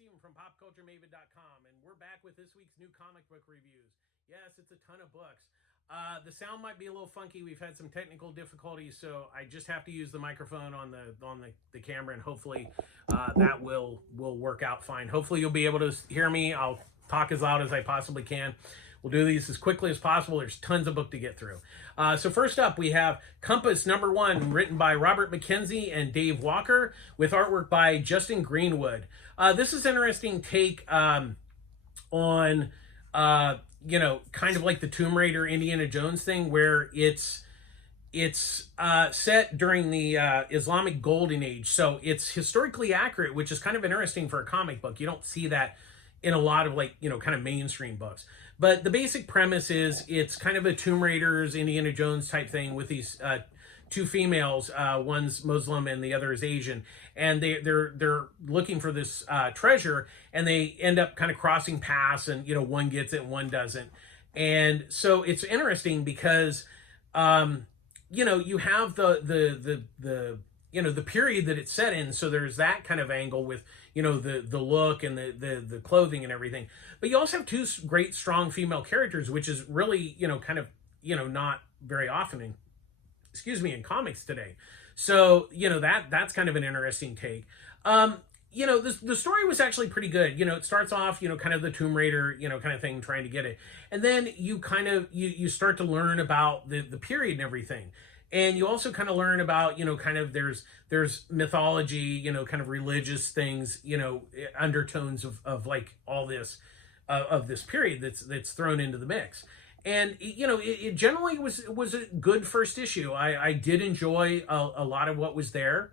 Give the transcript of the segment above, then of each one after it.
Steven from PopCultureMaven.com, and we're back with this week's new comic book reviews. Yes, it's a ton of books. The sound might be a little funky. We've had some technical difficulties, so I just have to use the microphone on the camera, and hopefully that will work out fine. Hopefully you'll be able to hear me. I'll talk as loud as I possibly can. We'll do these as quickly as possible. There's tons of book to get through. So first up, we have Compass #1, written by Robert McKenzie and Dave Walker, with artwork by Justin Greenwood. This is an interesting take on, kind of like the Tomb Raider Indiana Jones thing, where it's set during the Islamic Golden Age. So it's historically accurate, which is kind of interesting for a comic book. You don't see that in a lot of kind of mainstream books. But the basic premise is it's kind of a Tomb Raiders, Indiana Jones type thing with these two females. One's Muslim and the other is Asian, and they're looking for this treasure, and they end up kind of crossing paths, and one gets it and one doesn't. And so it's interesting because you have the period that it's set in, so there's that kind of angle with the look and the clothing and everything. But you also have two great strong female characters, which is really kind of not very often in comics today. So that's kind of an interesting take. The story was actually pretty good. It starts off kind of the Tomb Raider kind of thing, trying to get it, and then you kind of you start to learn about the period and everything. And you also kind of learn about, kind of there's mythology, kind of religious things, undertones of like all this, of this period that's thrown into the mix. And, it generally was a good first issue. I did enjoy a lot of what was there.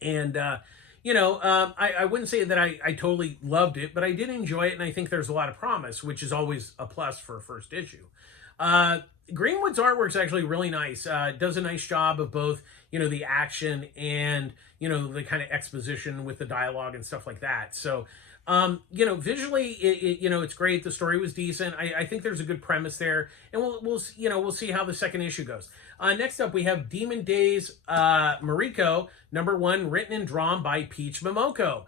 And, I wouldn't say that I totally loved it, but I did enjoy it. And I think there's a lot of promise, which is always a plus for a first issue. Greenwood's artwork is actually really nice. Does a nice job of both, the action and, the kind of exposition with the dialogue and stuff like that. So, visually, it's great. The story was decent. I think there's a good premise there, and we'll see how the second issue goes. Next up, we have Demon Days, Mariko, #1, written and drawn by Peach Momoko.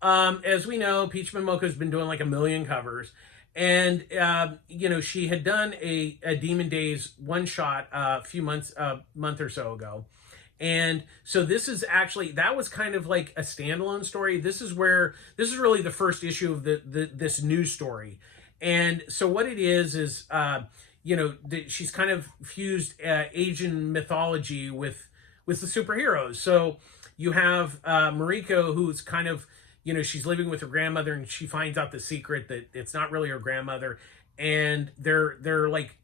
As we know, Peach Momoko's been doing like a million covers. And, she had done a Demon Days one-shot a month or so ago. And so this is actually, that was kind of like a standalone story. This is really the first issue of this new story. And so what it is, she's kind of fused Asian mythology with the superheroes. So you have Mariko, who's kind of, she's living with her grandmother, and she finds out the secret that it's not really her grandmother, and they're like,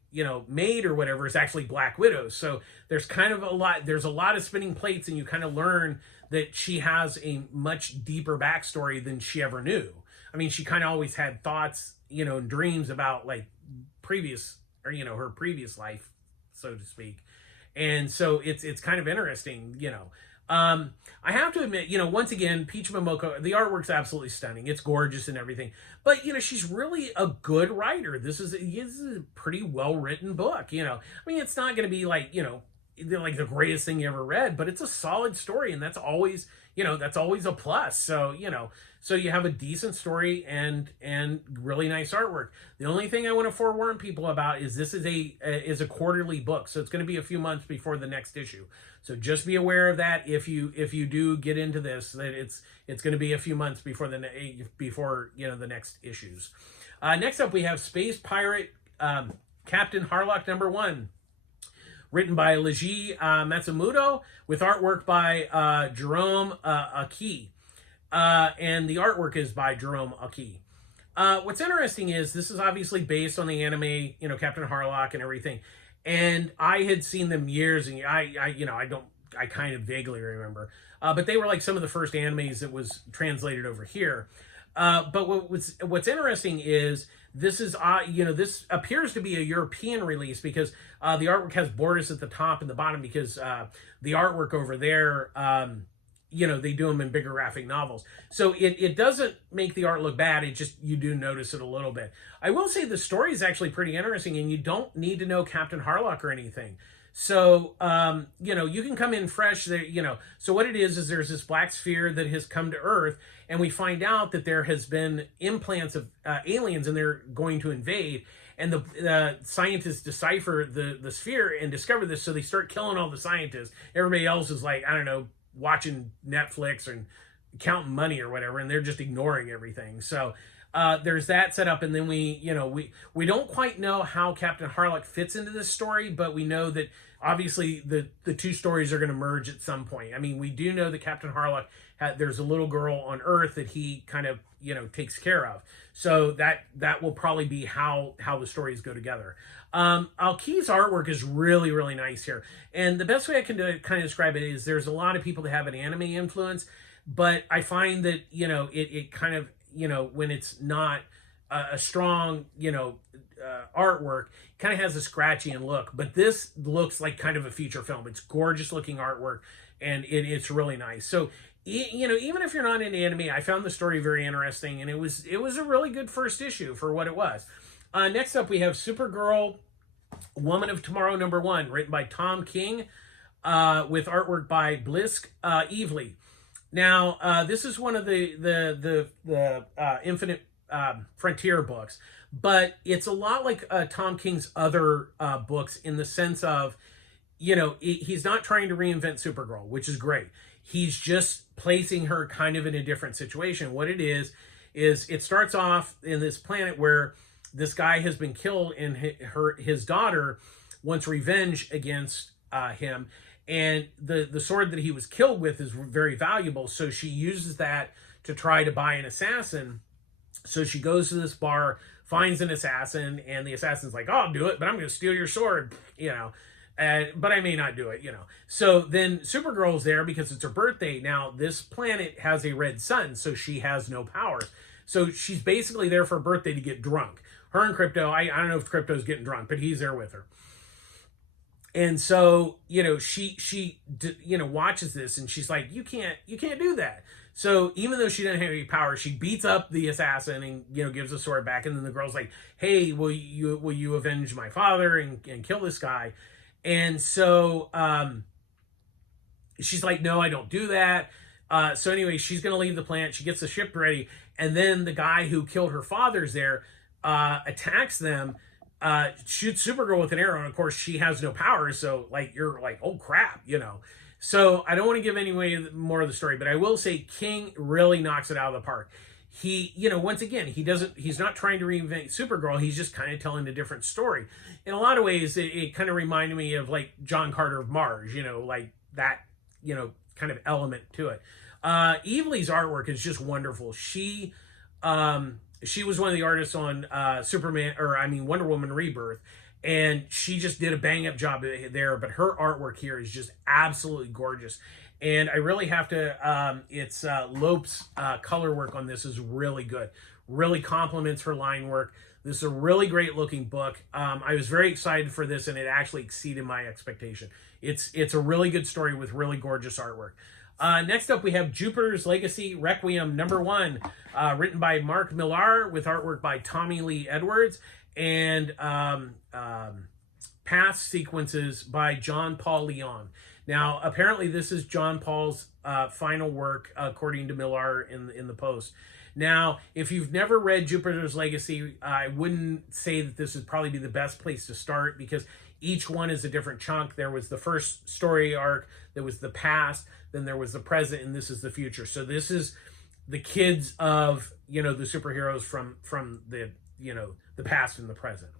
maid or whatever is actually Black Widows. So there's a lot of spinning plates, and you kind of learn that she has a much deeper backstory than she ever knew. I mean, she kind of always had thoughts, and dreams about like her previous life, so to speak. And so it's kind of interesting, I have to admit, once again, Peach Momoko, the artwork's absolutely stunning. It's gorgeous and everything. But, she's really a good writer. This is a pretty well-written book, I mean, it's not going to be like, like the greatest thing you ever read, but it's a solid story, and that's always a plus. So, so you have a decent story and really nice artwork. The only thing I want to forewarn people about is this is a quarterly book, so it's going to be a few months before the next issue. So just be aware of that if you do get into this, that it's going to be a few months before the next issues. Next up, we have Space Pirate Captain Harlock #1. Written by Leiji Matsumoto, with artwork by Jerome Aki. And the artwork is by Jerome Aki. What's interesting is this is obviously based on the anime, Captain Harlock and everything. And I had seen them years, and I kind of vaguely remember. But they were like some of the first animes that was translated over here. But what's interesting is this is this appears to be a European release, because the artwork has borders at the top and the bottom, because the artwork over there they do them in bigger graphic novels. So it doesn't make the art look bad. It just, you do notice it a little bit. I will say the story is actually pretty interesting, and you don't need to know Captain Harlock or anything. So, you can come in fresh there, So what it is there's this black sphere that has come to Earth, and we find out that there has been implants of aliens, and they're going to invade. And the scientists decipher the sphere and discover this, so they start killing all the scientists. Everybody else is like, I don't know, watching Netflix and counting money or whatever, and they're just ignoring everything. So there's that set up, and then we don't quite know how Captain Harlock fits into this story, but we know that obviously the two stories are going to merge at some point. I mean, we do know that Captain Harlock there's a little girl on Earth that he kind of takes care of, so that will probably be how the stories go together. Alki's artwork is really, really nice here, and the best way I can kind of describe it is there's a lot of people that have an anime influence, but I find that it kind of when it's not a strong artwork, kind of has a scratchy look. But this looks like kind of a feature film. It's gorgeous looking artwork, and it's really nice. So even if you're not into anime, I found the story very interesting, and it was a really good first issue for what it was. Next up, we have Supergirl, Woman of Tomorrow #1, written by Tom King, with artwork by Brzrkr Evely. Now, this is one of the Infinite Frontier books, but it's a lot like Tom King's other books in the sense of, he's not trying to reinvent Supergirl, which is great. He's just placing her kind of in a different situation. What it is it starts off in this planet where this guy has been killed, and his daughter wants revenge against him. And the sword that he was killed with is very valuable, so she uses that to try to buy an assassin. So she goes to this bar, finds an assassin, and the assassin's like, "Oh, I'll do it, but I'm going to steal your sword," but I may not do it, So then Supergirl's there because it's her birthday. Now, this planet has a red sun, so she has no powers. So she's basically there for her birthday to get drunk. Her and Crypto, I don't know if Crypto's getting drunk, but he's there with her. And so, she watches this, and she's like, you can't do that. So even though she doesn't have any power, she beats up the assassin and, gives the sword back. And then the girl's like, "Hey, will you avenge my father and kill this guy?" And so, she's like, "No, I don't do that." So anyway, she's going to leave the planet. She gets the ship ready. And then the guy who killed her father's there, attacks them, shoots Supergirl with an arrow, and of course she has no powers, so you're like, oh crap, So I don't want to give any way more of the story, but I will say King really knocks it out of the park. He, once again, he's not trying to reinvent Supergirl, he's just kind of telling a different story. In a lot of ways, it kind of reminded me of John Carter of Mars, that, kind of element to it. Evely's artwork is just wonderful. She was one of the artists on Wonder Woman Rebirth, and she just did a bang-up job there, but her artwork here is just absolutely gorgeous. And I really have to, Lope's color work on this is really good. Really complements her line work. This is a really great looking book. I was very excited for this, and it actually exceeded my expectation. It's a really good story with really gorgeous artwork. Next up, we have Jupiter's Legacy Requiem #1, written by Mark Millar with artwork by Tommy Lee Edwards, and past sequences by John Paul Leon. Now, apparently, this is John Paul's final work, according to Millar in the post. Now, if you've never read Jupiter's Legacy, I wouldn't say that this would probably be the best place to start, because each one is a different chunk. There was the first story arc, there was the past, then there was the present, and this is the future. So this is the kids of, the superheroes from the, the past and the present.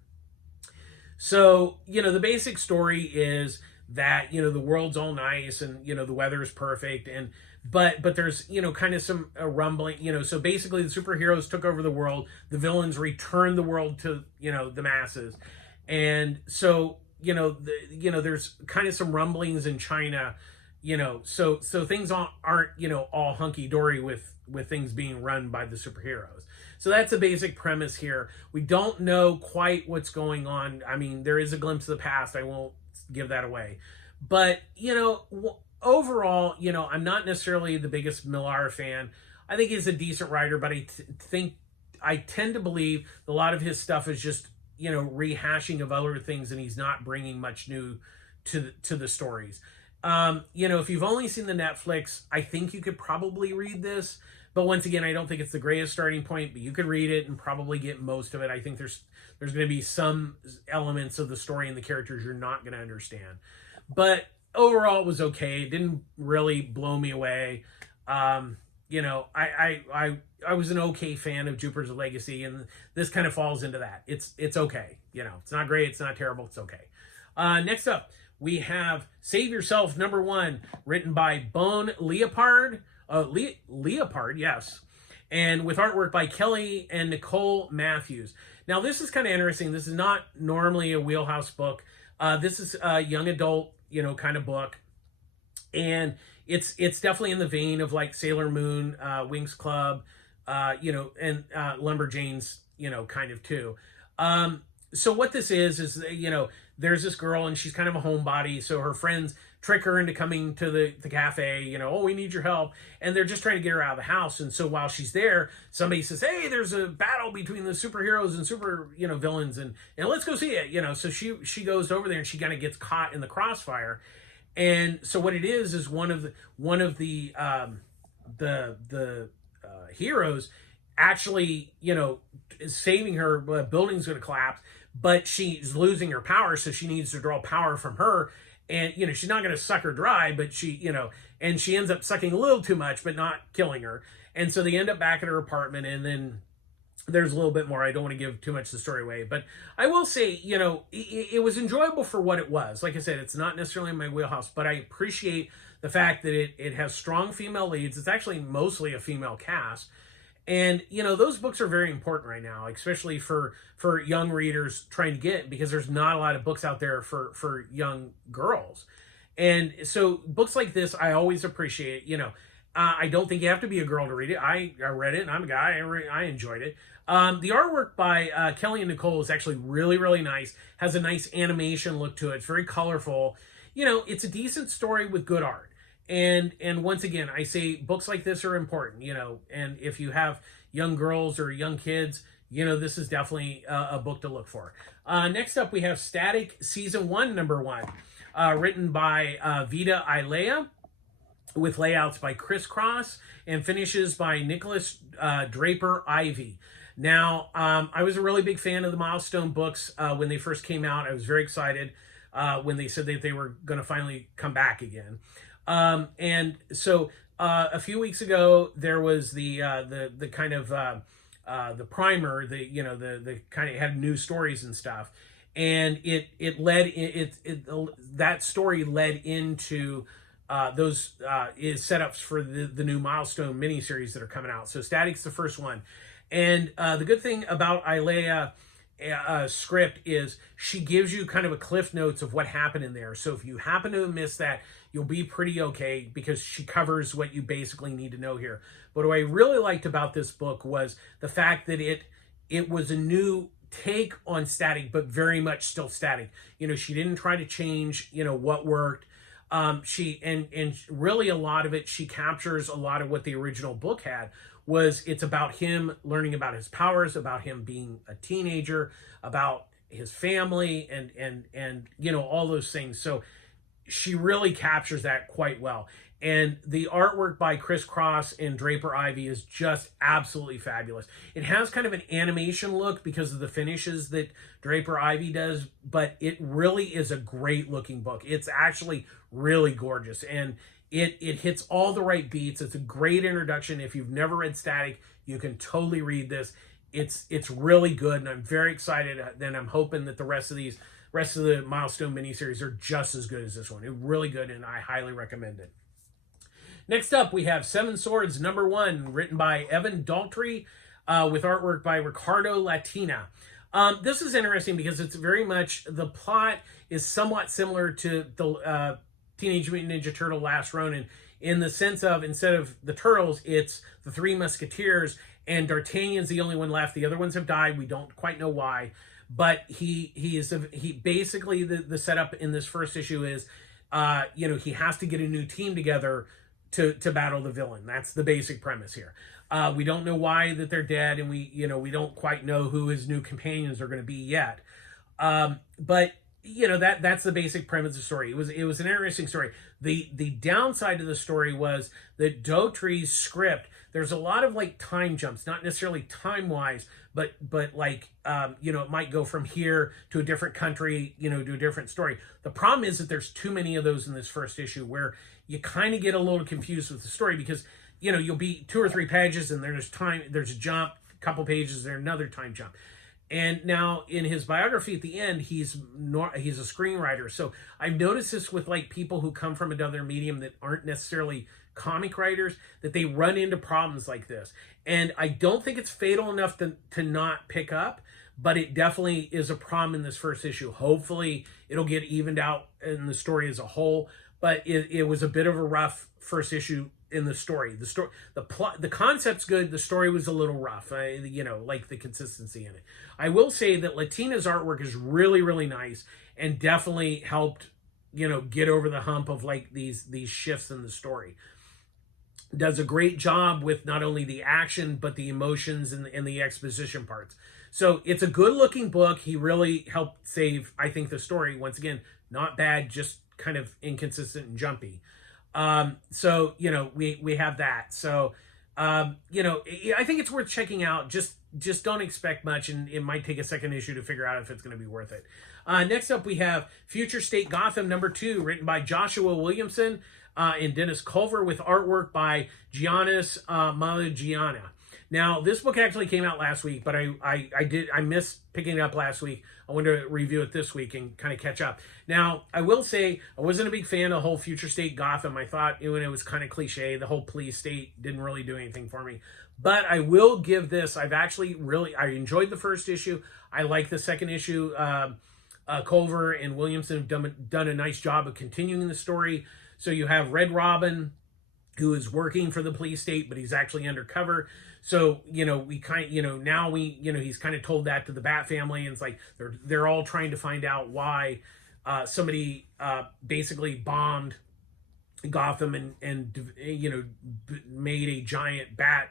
So, the basic story is that, the world's all nice and, the weather is perfect, but there's, kind of some rumbling, so basically the superheroes took over the world, the villains returned the world to, the masses. And so, there's kind of some rumblings in China, so things aren't, all hunky-dory with things being run by the superheroes. So that's the basic premise here. We don't know quite what's going on. I mean, there is a glimpse of the past. I won't give that away. But, overall, I'm not necessarily the biggest Millar fan. I think he's a decent writer, but I tend to believe a lot of his stuff is just, rehashing of other things, and he's not bringing much new to the stories. You know, if you've only seen the Netflix, I think you could probably read this. But once again, I don't think it's the greatest starting point, but you could read it and probably get most of it. I think there's going to be some elements of the story and the characters you're not going to understand. But overall, it was okay. It didn't really blow me away. You know, I was an okay fan of Jupiter's Legacy, and this kind of falls into that. It's okay. You know, it's not great. It's not terrible. It's okay. Next up, we have Save Yourself #1, written by Bone Leopard. Leopard, yes. And with artwork by Kelly and Nicole Matthews. Now, this is kind of interesting. This is not normally a wheelhouse book. This is a young adult, you know, kind of book. And it's definitely in the vein of like Sailor Moon, Winx Club, you know, and Lumberjanes, you know, kind of too. So what this is, you know, there's this girl and she's kind of a homebody. So her friends trick her into coming to the cafe, you know, oh, we need your help. And they're just trying to get her out of the house. And so while she's there, somebody says, hey, there's a battle between the superheroes and super, you know, villains. And let's go see it, you know. So she goes over there and she kind of gets caught in the crossfire. And so what it is one of the heroes actually, you know, is saving her. A building's going to collapse, but she's losing her power, so she needs to draw power from her. And, you know, she's not going to suck her dry, but she, you know, and she ends up sucking a little too much, but not killing her. And so they end up back at her apartment, and then there's a little bit more. I don't want to give too much of the story away, but I will say, you know, it was enjoyable for what it was. Like I said, it's not necessarily in my wheelhouse, but I appreciate the fact that it has strong female leads. It's actually mostly a female cast. And, you know, those books are very important right now, especially for young readers trying to get, because there's not a lot of books out there for young girls. And so books like this, I always appreciate, you know. I don't think you have to be a girl to read it. I read it, and I'm a guy. I enjoyed it. The artwork by Kelly and Nicole is actually really, really nice. Has a nice animation look to it. It's very colorful. You know, it's a decent story with good art. And once again, I say books like this are important, you know, and if you have young girls or young kids, you know, this is definitely a book to look for. Next up, we have Static Season 1, #1, written by Vita Ilea, with layouts by Chris Cross and finishes by Nicholas Draper Ivy. Now, I was a really big fan of the Milestone books when they first came out. I was very excited when they said that they were going to finally come back again. And so a few weeks ago, there was the kind of the primer, the kind of had new stories and stuff, and that story led into those is setups for the new Milestone miniseries that are coming out. So Static's the first one, and the good thing about Ilea script is she gives you kind of a cliff notes of what happened in there. So if you happen to have missed that, you'll be pretty okay, because she covers what you basically need to know here. But what I really liked about this book was the fact that it was a new take on Static, but very much still Static. You know, she didn't try to change, you know, what worked. She really a lot of it, she captures a lot of what the original book had. It's about him learning about his powers, about him being a teenager, about his family, and you know, all those things. So she really captures that quite well. And the artwork by Chris Cross and Draper Ivy is just absolutely fabulous. It has kind of an animation look because of the finishes that Draper Ivy does, but it really is a great looking book. It's actually really gorgeous, and it hits all the right beats. It's a great introduction. If you've never read Static, you can totally read this. It's really good, and I'm very excited. Then I'm hoping that the rest of the Milestone miniseries are just as good as this one. It's really good, and I highly recommend it. Next up, we have Seven Swords #1, written by Evan Daltrey, with artwork by Ricardo Latina. This is interesting because it's very much, the plot is somewhat similar to the Teenage Mutant Ninja Turtle Last Ronin, in the sense of, instead of the Turtles, it's the Three Musketeers, and D'Artagnan's the only one left. The other ones have died. We don't quite know why, but he basically, the setup in this first issue is, you know, he has to get a new team together to battle the villain. That's the basic premise here. We don't know why that they're dead, and we don't quite know who his new companions are going to be yet. But that's the basic premise of the story. It was an interesting story. The downside of the story was that Daughtry's script, there's a lot of like time jumps, not necessarily time wise, but like it might go from here to a different country, to a different story. The problem is that there's too many of those in this first issue where you kind of get a little confused with the story, because you'll be 2 or 3 pages and there's a jump, a couple pages, there's another time jump. And now in his biography at the end, he's a screenwriter. So I've noticed this with like people who come from another medium that aren't necessarily comic writers, that they run into problems like this. And I don't think it's fatal enough to not pick up, but it definitely is a problem in this first issue. Hopefully it'll get evened out in the story as a whole, but it was a bit of a rough first issue in the story. The plot, the concept's good. The story was a little rough. Like the consistency in it. I will say that Latina's artwork is really, really nice and definitely helped, get over the hump of like these shifts in the story. Does a great job with not only the action, but the emotions and the exposition parts. So it's a good looking book. He really helped save, I think, the story. Once again, not bad, just kind of inconsistent and jumpy. So we have that. So I think it's worth checking out. Just don't expect much, and it might take a second issue to figure out if it's going to be worth it. Next up, we have Future State Gotham #2, written by Joshua Williamson and Dennis Culver, with artwork by Giannis Malagiana. Now, this book actually came out last week, but I missed picking it up last week. I wanted to review it this week and kind of catch up. Now, I will say I wasn't a big fan of the whole Future State Gotham. I thought it was kind of cliche. The whole police state didn't really do anything for me. But I will give this, I enjoyed the first issue. I like the second issue. Culver and Williamson have done a nice job of continuing the story. So you have Red Robin, who is working for the police state, but he's actually undercover. So, we kind of, now he's kind of told that to the Bat family, and it's like they're all trying to find out why somebody basically bombed Gotham and made a giant bat,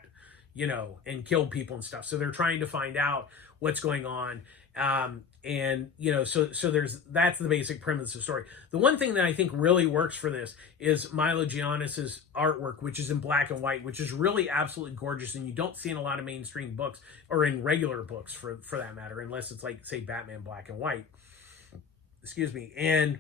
and killed people and stuff. So they're trying to find out what's going on. So that's the basic premise of the story. The one thing that I think really works for this is Milo Giannis's artwork, which is in black and white, which is really absolutely gorgeous, and you don't see in a lot of mainstream books, or in regular books for that matter, unless it's like, say, Batman black and white. Excuse me. And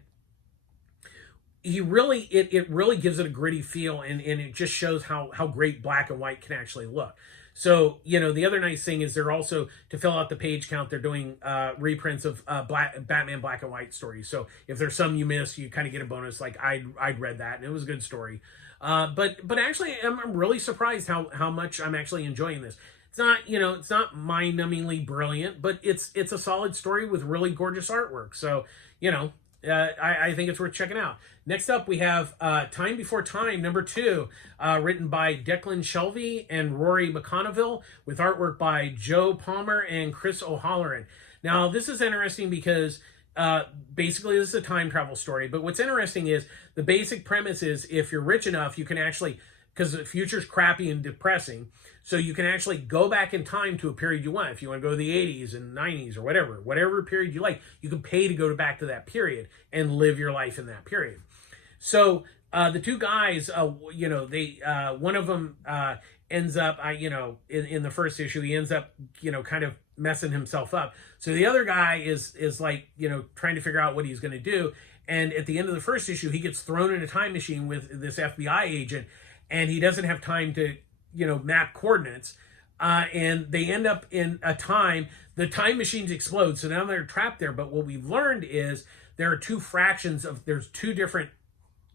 it really gives it a gritty feel, and it just shows how great black and white can actually look. So, the other nice thing is they're also, to fill out the page count, they're doing reprints of Batman black and white stories. So if there's some you missed, you kind of get a bonus. Like I'd read that, and it was a good story. But actually, I'm really surprised how much I'm actually enjoying this. It's not, it's not mind-numbingly brilliant, but it's a solid story with really gorgeous artwork. So, I think it's worth checking out. Next up, we have Time Before Time #2, written by Declan Shelvey and Rory McConneville, with artwork by Joe Palmer and Chris O'Halloran. Now, this is interesting because basically this is a time travel story, but what's interesting is the basic premise is, if you're rich enough, you can actually, because the future's crappy and depressing, so you can actually go back in time to a period you want. If you want to go to the 80s and 90s or whatever period you like, you can pay to go back to that period and live your life in that period. So the two guys, one of them ends up, in the first issue, he ends up, kind of messing himself up. So the other guy is like, trying to figure out what he's going to do. And at the end of the first issue, he gets thrown in a time machine with this FBI agent, and he doesn't have time to, map coordinates. And they end up in a time, the time machines explode. So now they're trapped there. But what we've learned is there are there's two different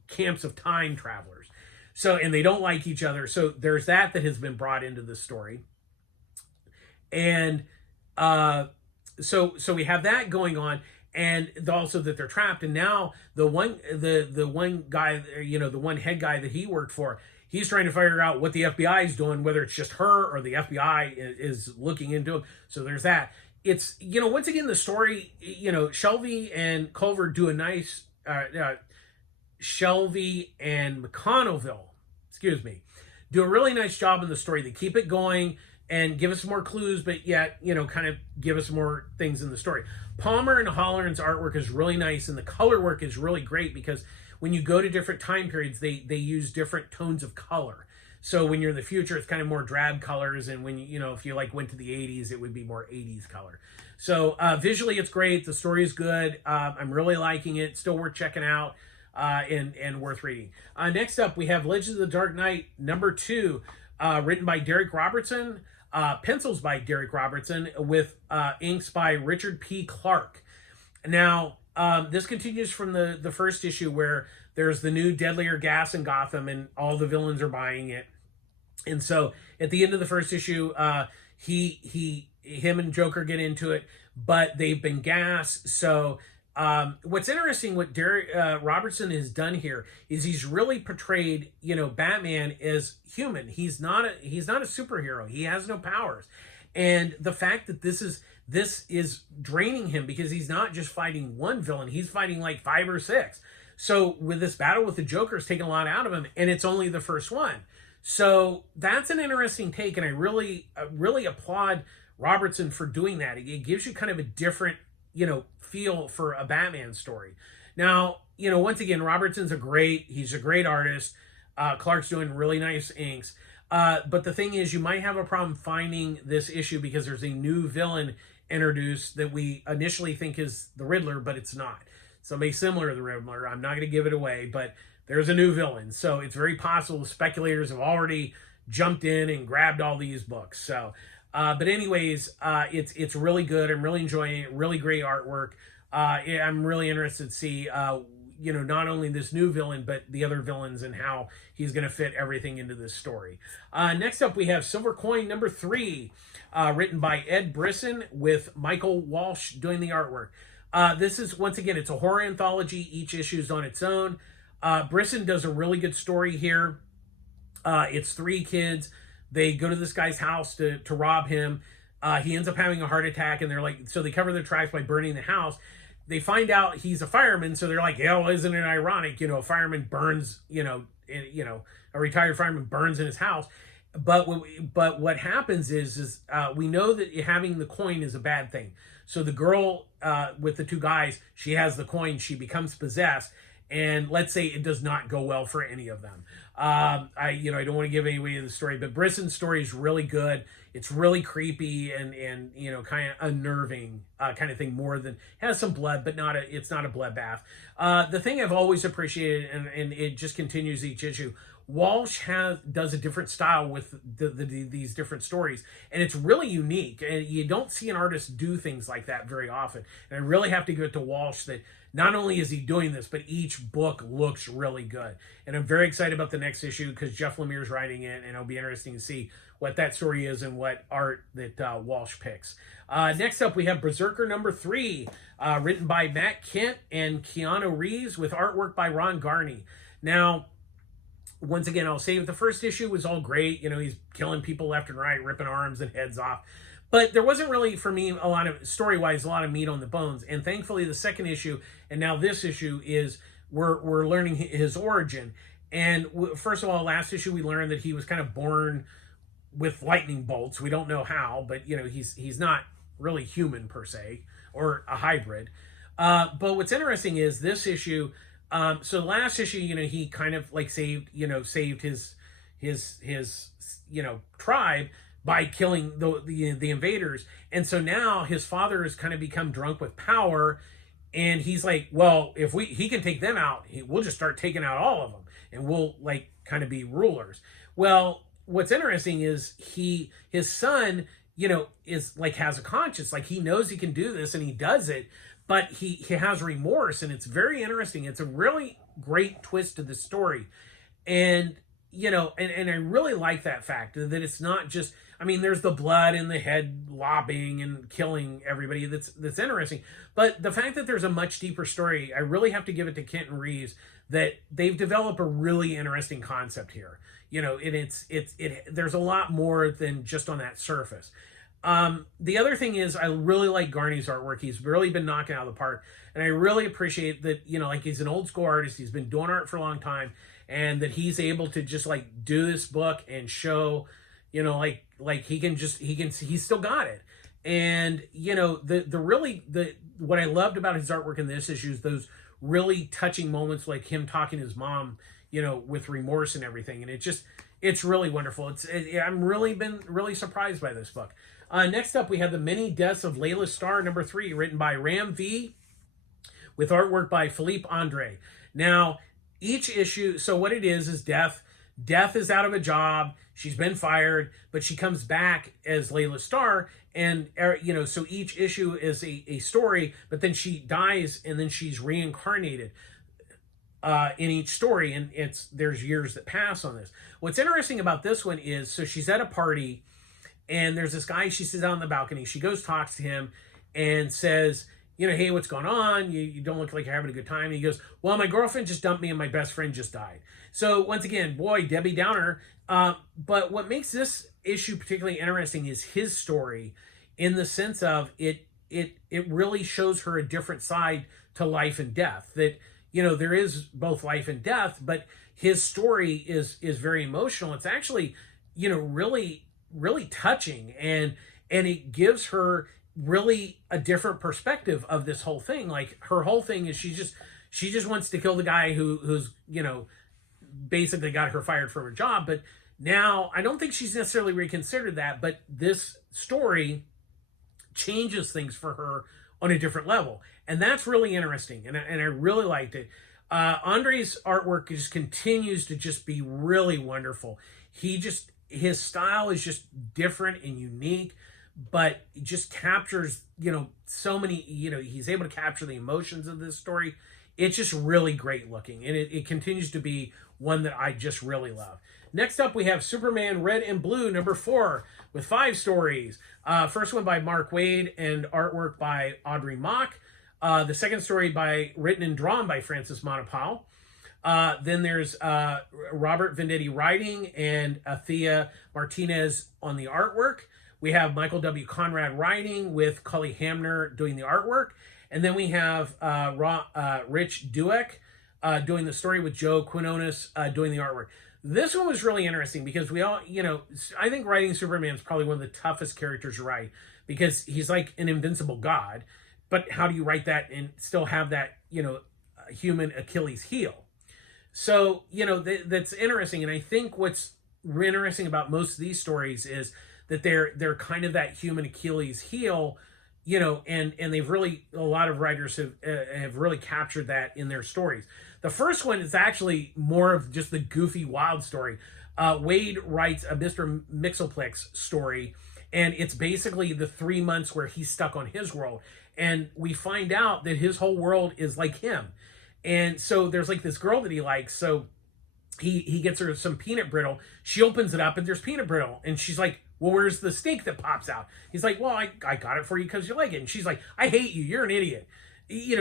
camps of time travelers. So, and they don't like each other. So there's that has been brought into the story. And so we have that going on, and also that they're trapped. And now the one guy, the one head guy that he worked for, he's trying to figure out what the FBI is doing, whether it's just her or the FBI is looking into him. So there's that. It's, once again, the story, Shelvey and Culver do a nice, Shelvey and McConneville, do a really nice job in the story. They keep it going. and give us more clues, but yet, kind of give us more things in the story. Palmer and Holleran's artwork is really nice, and the color work is really great because when you go to different time periods, they use different tones of color. So when you're in the future, it's kind of more drab colors, and when if you went to the 80s, it would be more 80s color. So visually, it's great. The story is good. I'm really liking it. Still worth checking out and worth reading. Next up, we have Legends of the Dark Knight #2, written by Derek Robertson, pencils by Derek Robertson, with inks by Richard P. Clark. Now, this continues from the first issue where there's the new deadlier gas in Gotham and all the villains are buying it. And so at the end of the first issue, him and Joker get into it, but they've been gassed. So what's interesting, what Derek Robertson has done here is he's really portrayed, Batman as human. He's not a superhero. He has no powers. And the fact that this is draining him because he's not just fighting one villain, he's fighting like 5 or 6. So with this battle with the Joker, it's taking a lot out of him, and it's only the first one. So that's an interesting take, and I really applaud Robertson for doing that. It gives you kind of a different, feel for a Batman story. Now, once again, Robertson's he's a great artist. Clark's doing really nice inks. But the thing is, you might have a problem finding this issue because there's a new villain introduced that we initially think is the Riddler, but it's not. Somebody similar to the Riddler. I'm not going to give it away, but there's a new villain. So it's very possible speculators have already jumped in and grabbed all these books. So, but anyways, it's really good. I'm really enjoying it. Really great artwork. I'm really interested to see, not only this new villain, but the other villains and how he's going to fit everything into this story. Next up, we have Silver Coin #3, written by Ed Brisson with Michael Walsh doing the artwork. This is, once again, it's a horror anthology. Each issue is on its own. Brisson does a really good story here. It's 3 kids. They go to this guy's house to rob him. He ends up having a heart attack, and they're like, so they cover their tracks by burning the house. They find out he's a fireman, so they're like, yeah, well, isn't it ironic? A fireman burns, a retired fireman burns in his house. But what happens is we know that having the coin is a bad thing. So the girl with the 2 guys, she has the coin, she becomes possessed, and let's say it does not go well for any of them. I don't want to give away the story, but Brisson's story is really good. It's really creepy and kind of unnerving kind of thing. More than, has some blood, but it's not a bloodbath. The thing I've always appreciated, and it just continues each issue, Walsh does a different style with these different stories, and it's really unique. And you don't see an artist do things like that very often. And I really have to give it to Walsh that not only is he doing this, but each book looks really good. And I'm very excited about the next issue because Jeff Lemire's writing it, and it'll be interesting to see what that story is and what art that Walsh picks. Next up, we have Berserker #3, written by Matt Kent and Keanu Reeves with artwork by Ron Garney. Now, once again, I'll say the first issue was all great. He's killing people left and right, ripping arms and heads off. But there wasn't really, for me, a lot of, story-wise, a lot of meat on the bones. And thankfully, the second issue, and now this issue, is we're learning his origin. And first of all, last issue, we learned that he was kind of born with lightning bolts. We don't know how, but, he's not really human, per se, or a hybrid. But what's interesting is this issue, so last issue, he kind of like saved his tribe by killing the invaders. And so now his father has kind of become drunk with power, and he's like, well, if he can take them out, we'll just start taking out all of them, and we'll like kind of be rulers. Well, what's interesting is his son, is like, has a conscience, like he knows he can do this and he does it, but he has remorse, and it's very interesting. It's a really great twist to the story. And and I really like that fact that it's not just, there's the blood and the head lopping and killing everybody. That's interesting. But the fact that there's a much deeper story, I really have to give it to Kent and Reeves that they've developed a really interesting concept here. And there's a lot more than just on that surface. The other thing is, I really like Garney's artwork. He's really been knocking out of the park. And I really appreciate that, like, he's an old school artist. He's been doing art for a long time. And that he's able to just like do this book and show, like he's still got it. And the what I loved about his artwork in this issue is those really touching moments, like him talking to his mom, with remorse and everything. And it's really wonderful. I'm been really surprised by this book. Next up, we have The Many Deaths of Layla Star, #3, written by Ram V, with artwork by Philippe Andre. Now, each issue, so what it is Death. Death is out of a job. She's been fired, but she comes back as Layla Star. And, so each issue is a story, but then she dies and then she's reincarnated in each story. And there's years that pass on this. What's interesting about this one is, so she's at a party and there's this guy, she sits out on the balcony. She goes, talks to him and says, hey, what's going on? You don't look like you're having a good time. And he goes, well, my girlfriend just dumped me and my best friend just died. So once again, boy, Debbie Downer. But what makes this issue particularly interesting is his story, in the sense of it really shows her a different side to life and death. That, there is both life and death, but his story is very emotional. It's actually, really, really touching. And it gives her really a different perspective of this whole thing. Like, her whole thing is she just wants to kill the guy who's basically got her fired from her job. But now I don't think she's necessarily reconsidered that, but this story changes things for her on a different level, and that's really interesting, and I really liked it. Andre's artwork just continues to just be really wonderful. His style is just different and unique, but it just captures, so many, he's able to capture the emotions of this story. It's just really great looking, and it continues to be one that I just really love. Next up, we have Superman Red and Blue, #4, with 5 stories. First one by Mark Waid and artwork by Audrey Mock. The second story written and drawn by Francis Monopole. Then there's Robert Venditti writing and Thea Martinez on the artwork. We have Michael W. Conrad writing with Cully Hamner doing the artwork. And then we have Rich Dueck doing the story with Joe Quinones doing the artwork. This one was really interesting because I think writing Superman is probably one of the toughest characters to write, because he's like an invincible god. But how do you write that and still have that, human Achilles heel? So, that's interesting. And I think what's interesting about most of these stories is that they're kind of that human Achilles heel, and they've really, a lot of writers have really captured that in their stories. The first one is actually more of just the goofy, wild story. Wade writes a Mr. Mixoplex story, and it's basically the 3 months where he's stuck on his world. And we find out that his whole world is like him. And so there's like this girl that he likes. So he gets her some peanut brittle. She opens it up and there's peanut brittle. And she's like, well, where's the steak that pops out? He's like, well, I got it for you because you like it. And she's like, I hate you. You're an idiot.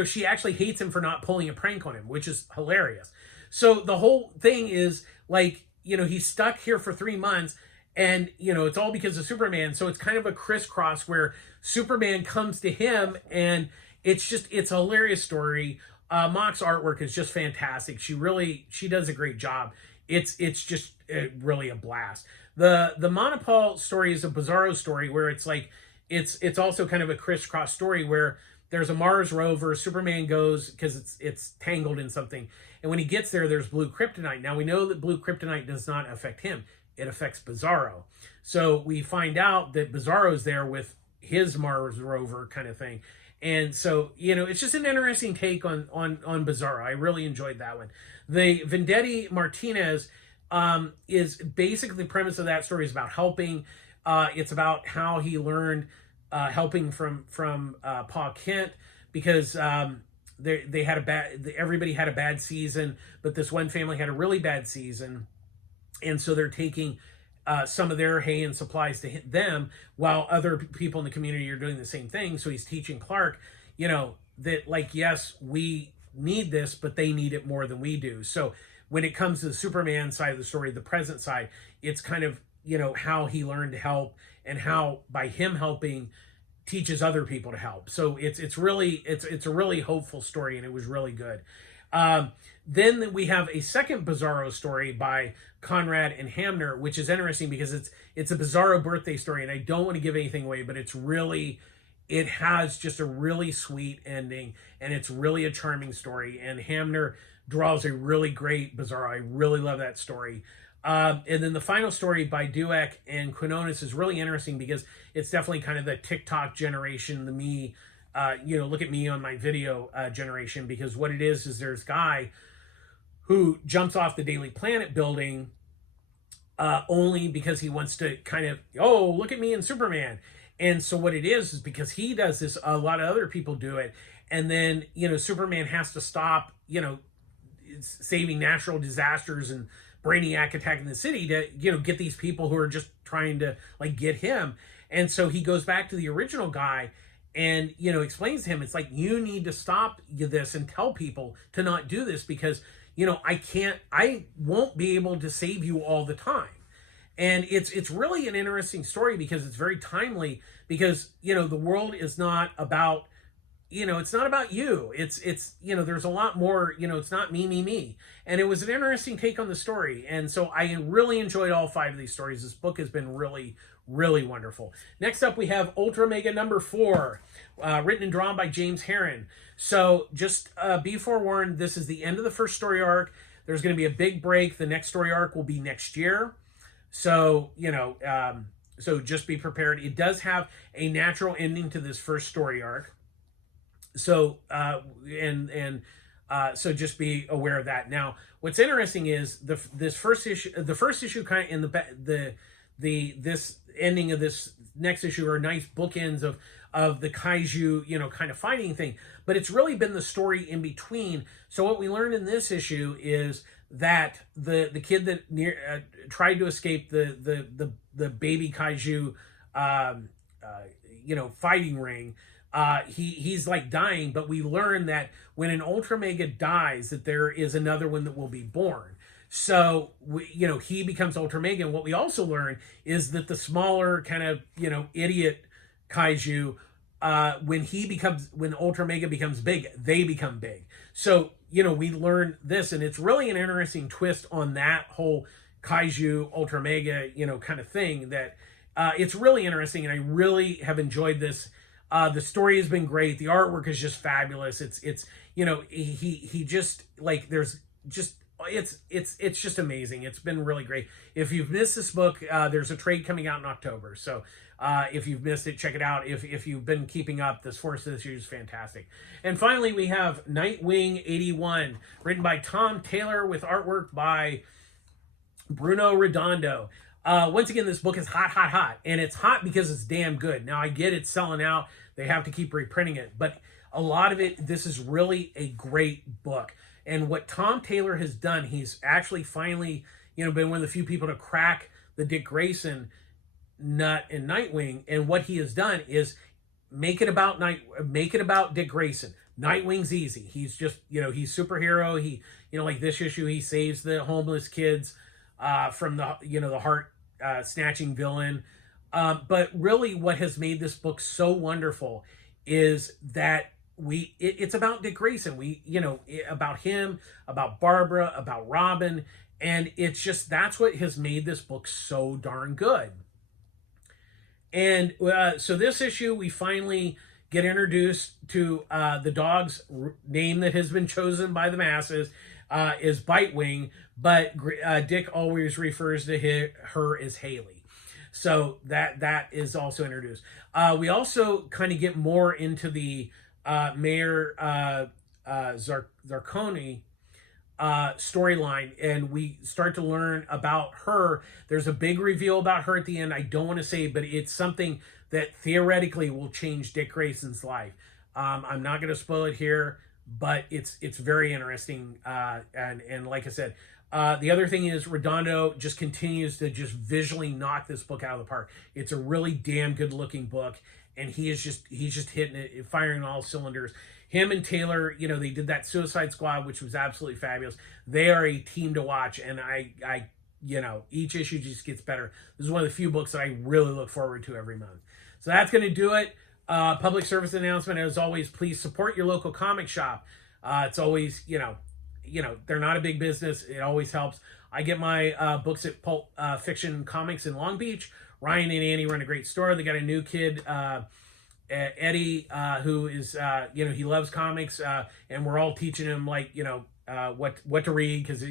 She actually hates him for not pulling a prank on him, which is hilarious. So the whole thing is like, he's stuck here for 3 months, and, it's all because of Superman. So it's kind of a crisscross where Superman comes to him, and it's a hilarious story. Mock's artwork is just fantastic. She does a great job. It's just really a blast. The Monopole story is a Bizarro story where it's like, it's also kind of a crisscross story where there's a Mars rover. Superman goes because it's tangled in something, and when he gets there, there's blue kryptonite. Now we know that blue kryptonite does not affect him; it affects Bizarro. So we find out that Bizarro's there with his Mars rover kind of thing, and so it's just an interesting take on Bizarro. I really enjoyed that one. The Venditti Martinez is basically the premise of that story is about helping. It's about how he learned. Helping from Pa Kent, because they had everybody had a bad season, but this one family had a really bad season, and so they're taking some of their hay and supplies to them, while other people in the community are doing the same thing. So he's teaching Clark, that like, yes, we need this, but they need it more than we do. So when it comes to the Superman side of the story, the present side, it's kind of how he learned to help, and how by him helping teaches other people to help. So it's a really hopeful story, and it was really good. Then we have a second Bizarro story by Conrad and Hamner, which is interesting because it's a Bizarro birthday story, and I don't want to give anything away, but it has just a really sweet ending, and it's really a charming story, and Hamner draws a really great Bizarro. I really love that story. And then the final story by Dueck and Quinones is really interesting because it's definitely kind of the TikTok generation, the me, look at me on my video generation, because what it is there's a guy who jumps off the Daily Planet building only because he wants to kind of, oh, look at me and Superman. And so what it is because he does this, a lot of other people do it. And then, Superman has to stop, saving natural disasters and Brainiac attacking the city to, get these people who are just trying to like get him. And so he goes back to the original guy and, explains to him, it's like, you need to stop this and tell people to not do this because, I won't be able to save you all the time. And it's really an interesting story because it's very timely because, the world is not about, it's not about you. It's there's a lot more, it's not me. And it was an interesting take on the story. And so I really enjoyed all 5 of these stories. This book has been really, really wonderful. Next up, we have Ultramega number 4, written and drawn by James Herron. So just be forewarned, this is the end of the first story arc. There's going to be a big break. The next story arc will be next year. So, so just be prepared. It does have a natural ending to this first story arc. So, so just be aware of that. Now, what's interesting is the first issue kind of in this ending of this next issue are nice bookends of the kaiju, kind of fighting thing, but it's really been the story in between. So what we learned in this issue is that the kid that tried to escape the baby kaiju, fighting ring, he's like dying, but we learn that when an Ultramega dies, that there is another one that will be born. So, he becomes Ultramega. And what we also learn is that the smaller kind of, idiot kaiju, when Ultramega becomes big, they become big. So, we learn this, and it's really an interesting twist on that whole kaiju Ultramega, kind of thing that it's really interesting. And I really have enjoyed this. The story has been great. The artwork is just fabulous. It's he just like, there's just, it's just amazing. It's been really great. If you've missed this book, there's a trade coming out in October. So if you've missed it, check it out. If you've been keeping up, this first issue is fantastic. And finally, we have Nightwing 81, written by Tom Taylor with artwork by Bruno Redondo. Once again, this book is hot. And it's hot because it's damn good. Now, I get it's selling out. They have to keep reprinting it. But a lot of it, this is really a great book. And what Tom Taylor has done, he's actually finally, been one of the few people to crack the Dick Grayson nut in Nightwing. And what he has done is make it about Dick Grayson. Nightwing's easy. He's just, he's superhero. He, like this issue, he saves the homeless kids from the, the heart snatching villain. But really what has made this book so wonderful is that it's about Dick Grayson. About him, about Barbara, about Robin. And it's just, that's what has made this book so darn good. And so this issue, we finally get introduced to the dog's name that has been chosen by the masses, is Bitewing, but Dick always refers to her as Haley. So that is also introduced. We also kind of get more into the Mayor Zarconi storyline, and we start to learn about her. There's a big reveal about her at the end. I don't want to say, but it's something that theoretically will change Dick Grayson's life. I'm not going to spoil it here, but it's very interesting. And like I said, the other thing is Redondo just continues to just visually knock this book out of the park. It's a really damn good looking book, and he's just hitting it, firing on all cylinders. Him and Taylor, they did that Suicide Squad, which was absolutely fabulous. They are a team to watch, and I each issue just gets better. This is one of the few books that I really look forward to every month. So that's going to do it. Public service announcement, as always, please support your local comic shop. It's always, they're not a big business. It always helps. I get my books at Pulp Fiction Comics in Long Beach. Ryan and Annie run a great store. They got a new kid, Eddie, who is, he loves comics, and we're all teaching him what to read, because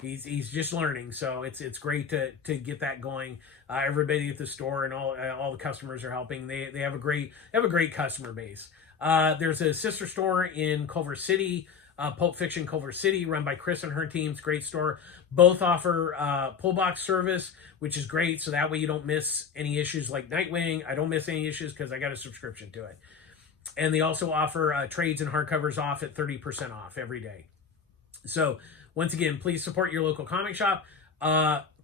he's just learning. So it's great to get that going. Everybody at the store and all the customers are helping. They have a great customer base. There's a sister store in Culver City, Pulp Fiction Culver City, run by Chris and her teams. Great store. Both offer pull box service, which is great. So that way you don't miss any issues like Nightwing. I don't miss any issues because I got a subscription to it. And they also offer trades and hardcovers off at 30% off every day. So once again, please support your local comic shop.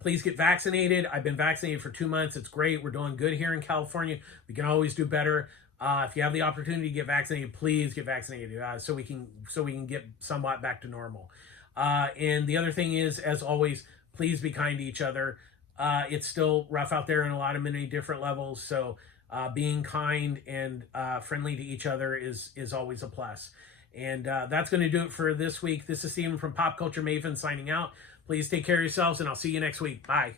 Please get vaccinated. I've been vaccinated for 2 months. It's great. We're doing good here in California. We can always do better. If you have the opportunity to get vaccinated, please get vaccinated so we can get somewhat back to normal. And the other thing is, as always, please be kind to each other. It's still rough out there in a lot of many different levels. So being kind and friendly to each other is always a plus. And that's going to do it for this week. This is Steven from Pop Culture Maven signing out. Please take care of yourselves, and I'll see you next week. Bye.